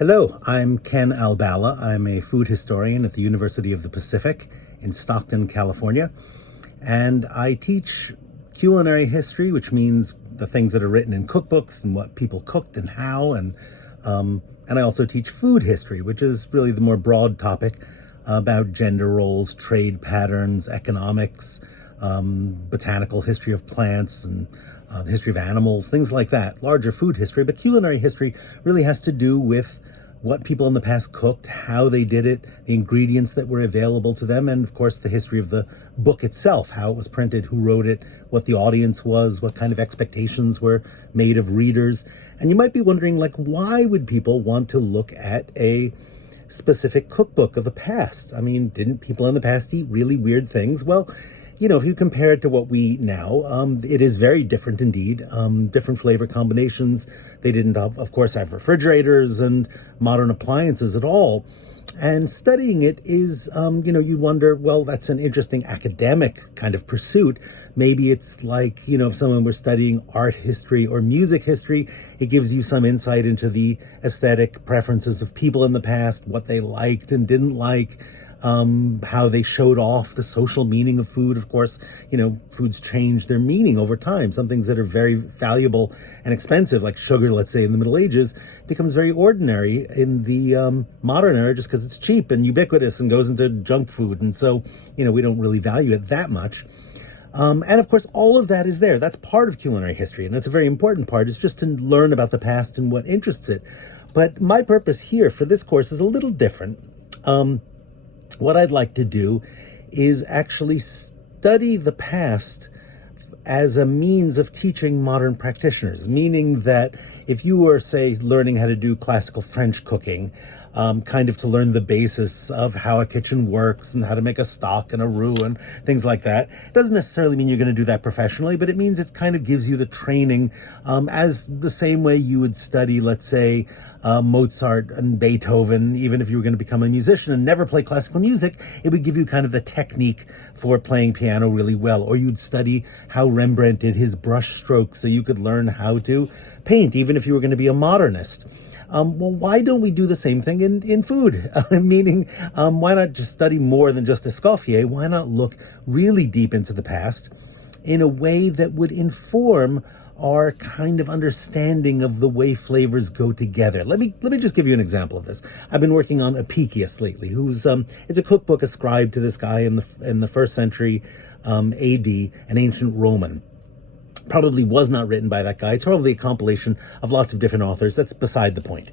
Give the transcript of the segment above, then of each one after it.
Hello, I'm Ken Albala. I'm a food historian at the University of the Pacific in Stockton, California. And I teach culinary history, which means the things that are written in cookbooks and what people cooked and how. And I also teach food history, which is really the more broad topic about gender roles, trade patterns, economics, botanical history of plants, and the history of animals, things like that. Larger food history, but culinary history really has to do with what people in the past cooked, how they did it, the ingredients that were available to them, and of course the history of the book itself, how it was printed, who wrote it, what the audience was, what kind of expectations were made of readers. And you might be wondering, like, why would people want to look at a specific cookbook of the past? I mean, didn't people in the past eat really weird things? Well, if you compare it to what we eat now, it is very different indeed. Different flavor combinations. They didn't, of course, have refrigerators and modern appliances at all. And studying it is, you wonder, well, that's an interesting academic kind of pursuit. Maybe it's like, if someone were studying art history or music history, it gives you some insight into the aesthetic preferences of people in the past, what they liked and didn't like. How they showed off the social meaning of food. Of course, foods change their meaning over time. Some things that are very valuable and expensive, like sugar, let's say in the Middle Ages, becomes very ordinary in the modern era just because it's cheap and ubiquitous and goes into junk food. And so, we don't really value it that much. And of course, all of that is there. That's part of culinary history. And it's a very important part, is just to learn about the past and what interests it. But my purpose here for this course is a little different. What I'd like to do is actually study the past as a means of teaching modern practitioners, meaning that if you were, say, learning how to do classical French cooking, kind of to learn the basis of how a kitchen works and how to make a stock and a roux and things like that. It doesn't necessarily mean you're going to do that professionally, but it means it kind of gives you the training as the same way you would study, let's say, Mozart and Beethoven. Even if you were going to become a musician and never play classical music, it would give you kind of the technique for playing piano really well. Or you'd study how Rembrandt did his brush strokes so you could learn how to paint, even if you were going to be a modernist. Well, why don't we do the same thing in food? Meaning, why not just study more than just Escoffier? Why not look really deep into the past in a way that would inform our kind of understanding of the way flavors go together? Let me just give you an example of this. I've been working on Apicius lately, who's it's a cookbook ascribed to this guy in the first century AD, an ancient Roman. Probably was not written by that guy. It's probably a compilation of lots of different authors. That's beside the point.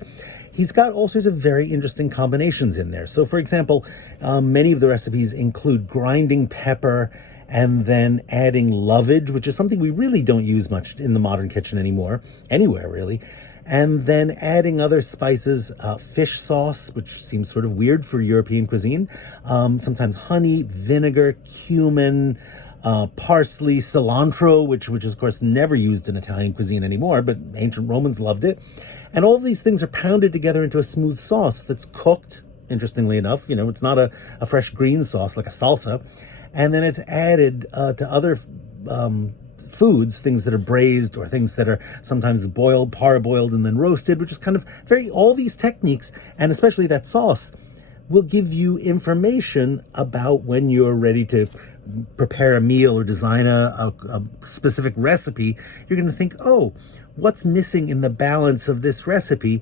He's got all sorts of very interesting combinations in there. So, for example, many of the recipes include grinding pepper and then adding lovage, which is something we really don't use much in the modern kitchen anymore, anywhere really. And then adding other spices, fish sauce, which seems sort of weird for European cuisine. Sometimes honey, vinegar, cumin, parsley, cilantro, which is of course never used in Italian cuisine anymore, but ancient Romans loved it. And all of these things are pounded together into a smooth sauce that's cooked, interestingly enough. It's not a fresh green sauce like a salsa. And then it's added to other foods, things that are braised or things that are sometimes boiled, parboiled, and then roasted, which is kind of all these techniques, and especially that sauce, will give you information about when you're ready to prepare a meal or design a specific recipe. You're going to think, oh, what's missing in the balance of this recipe?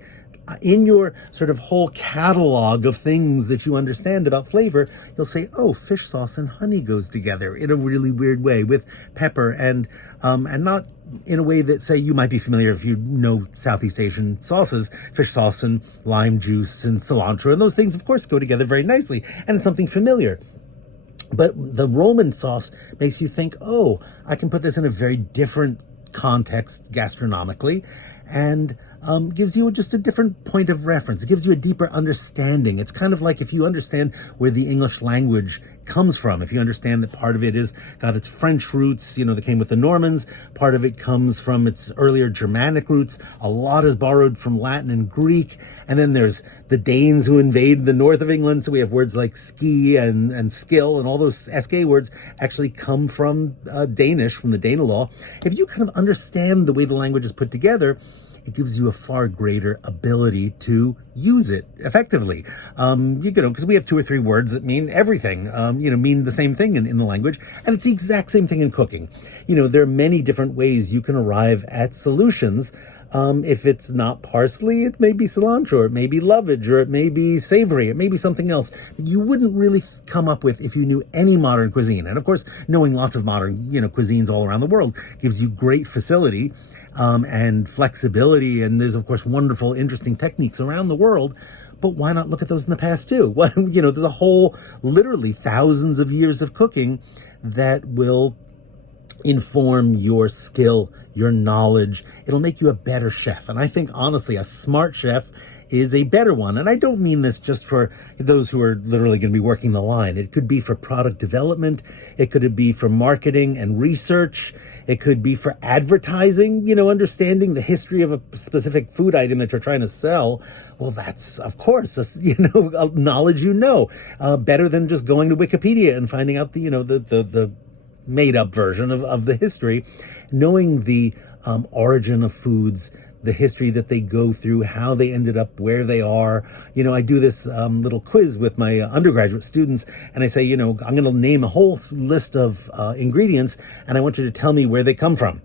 In your sort of whole catalog of things that you understand about flavor, you'll say, oh, fish sauce and honey goes together in a really weird way with pepper and not in a way that, say, you might be familiar if you know Southeast Asian sauces, fish sauce and lime juice and cilantro, and those things, of course, go together very nicely, and it's something familiar. But the Roman sauce makes you think, oh, I can put this in a very different context gastronomically, and gives you just a different point of reference. It gives you a deeper understanding. It's kind of like if you understand where the English language comes from, if you understand that part of it is got its French roots, that came with the Normans, part of it comes from its earlier Germanic roots, a lot is borrowed from Latin and Greek, and then there's the Danes who invade the north of England, so we have words like ski and skill, and all those SK words actually come from Danish, from the Danelaw. If you kind of understand the way the language is put together, it gives you a far greater ability to use it effectively. Because we have two or three words that mean everything, mean the same thing in the language. And it's the exact same thing in cooking. There are many different ways you can arrive at solutions. If it's not parsley, it may be cilantro, it may be lovage, or it may be savory, it may be something else that you wouldn't really come up with if you knew any modern cuisine. And of course, knowing lots of modern, cuisines all around the world gives you great facility and flexibility. And there's, of course, wonderful, interesting techniques around the world. But why not look at those in the past too? Well, there's a whole, literally thousands of years of cooking that will inform your skill, your knowledge. It'll make you a better chef. And I think, honestly, a smart chef is a better one. And I don't mean this just for those who are literally going to be working the line. It could be for product development. It could be for marketing and research. It could be for advertising, understanding the history of a specific food item that you're trying to sell. Well, that's, of course, knowledge better than just going to Wikipedia and finding out the made-up version of the history. Knowing the origin of foods, the history that they go through, how they ended up where they are. I do this little quiz with my undergraduate students, and I say, I'm going to name a whole list of ingredients, and I want you to tell me where they come from.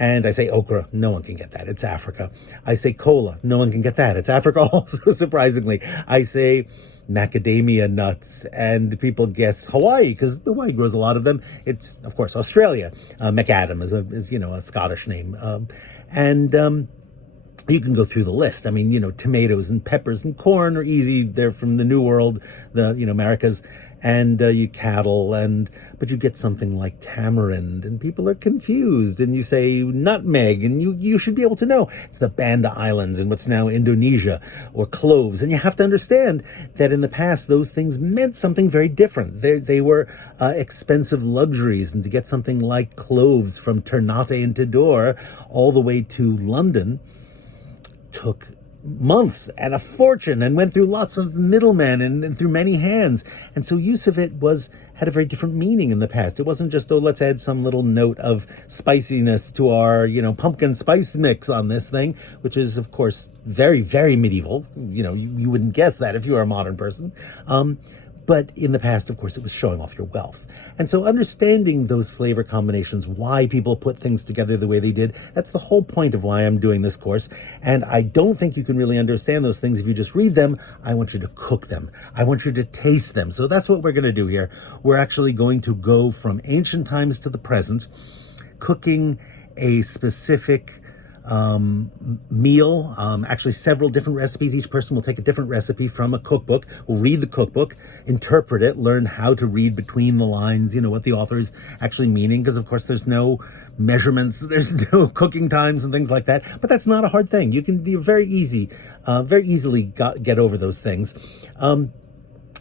And I say okra, no one can get that, it's Africa. I say cola, no one can get that, it's Africa also, surprisingly. I say macadamia nuts, and people guess Hawaii, because Hawaii grows a lot of them. It's, of course, Australia. Macadam is a Scottish name. You can go through the list. I mean, tomatoes and peppers and corn are easy. They're from the New World, the, Americas, and you cattle, but you get something like tamarind, and people are confused, and you say nutmeg, and you should be able to know it's the Banda Islands in what's now Indonesia, or cloves. And you have to understand that in the past, those things meant something very different. They were expensive luxuries, and to get something like cloves from Ternate and Tidore all the way to London took months and a fortune, and went through lots of middlemen and through many hands. And so use of it had a very different meaning in the past. It wasn't just, let's add some little note of spiciness to our, pumpkin spice mix on this thing, which is, of course, very, very medieval. You wouldn't guess that if you were a modern person. But in the past, of course, it was showing off your wealth. And so understanding those flavor combinations, why people put things together the way they did, that's the whole point of why I'm doing this course. And I don't think you can really understand those things if you just read them. I want you to cook them. I want you to taste them. So that's what we're going to do here. We're actually going to go from ancient times to the present, cooking a specific meal, actually several different recipes. Each person will take a different recipe from a cookbook. We'll read the cookbook, interpret it, learn how to read between the lines, what the author is actually meaning, because of course there's no measurements, there's no cooking times and things like that. But that's not a hard thing. You can be very easily get over those things. And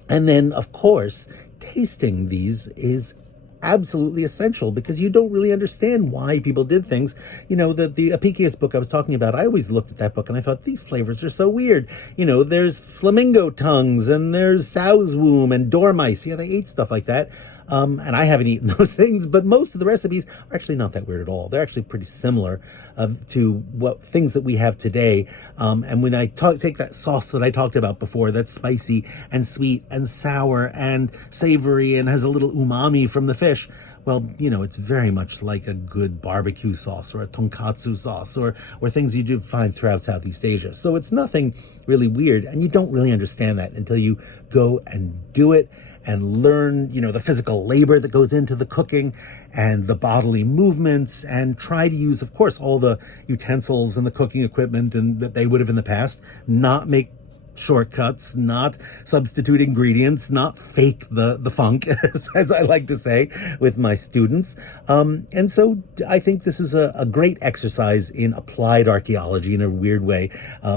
then, of course, tasting these is absolutely essential, because you don't really understand why people did things. The Apicius book I was talking about, I always looked at that book and I thought, these flavors are so weird. There's flamingo tongues, and there's sow's womb and dormice. Yeah, they ate stuff like that. And I haven't eaten those things, but most of the recipes are actually not that weird at all. They're actually pretty similar to things that we have today. And when I take that sauce that I talked about before, that's spicy and sweet and sour and savory and has a little umami from the fish, well, it's very much like a good barbecue sauce or a tonkatsu sauce or things you do find throughout Southeast Asia. So it's nothing really weird, and you don't really understand that until you go and do it and learn, the physical labor that goes into the cooking and the bodily movements, and try to use, of course, all the utensils and the cooking equipment and that they would have in the past, not make shortcuts, not substitute ingredients, not fake the funk, as I like to say with my students. And so I think this is a great exercise in applied archaeology in a weird way,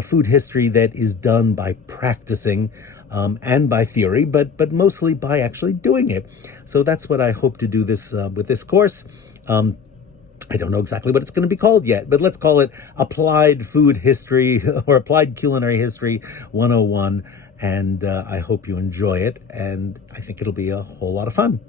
food history that is done by practicing and by theory, but mostly by actually doing it. So that's what I hope to do with this course. I don't know exactly what it's going to be called yet, but let's call it Applied Food History or Applied Culinary History 101. And I hope you enjoy it, and I think it'll be a whole lot of fun.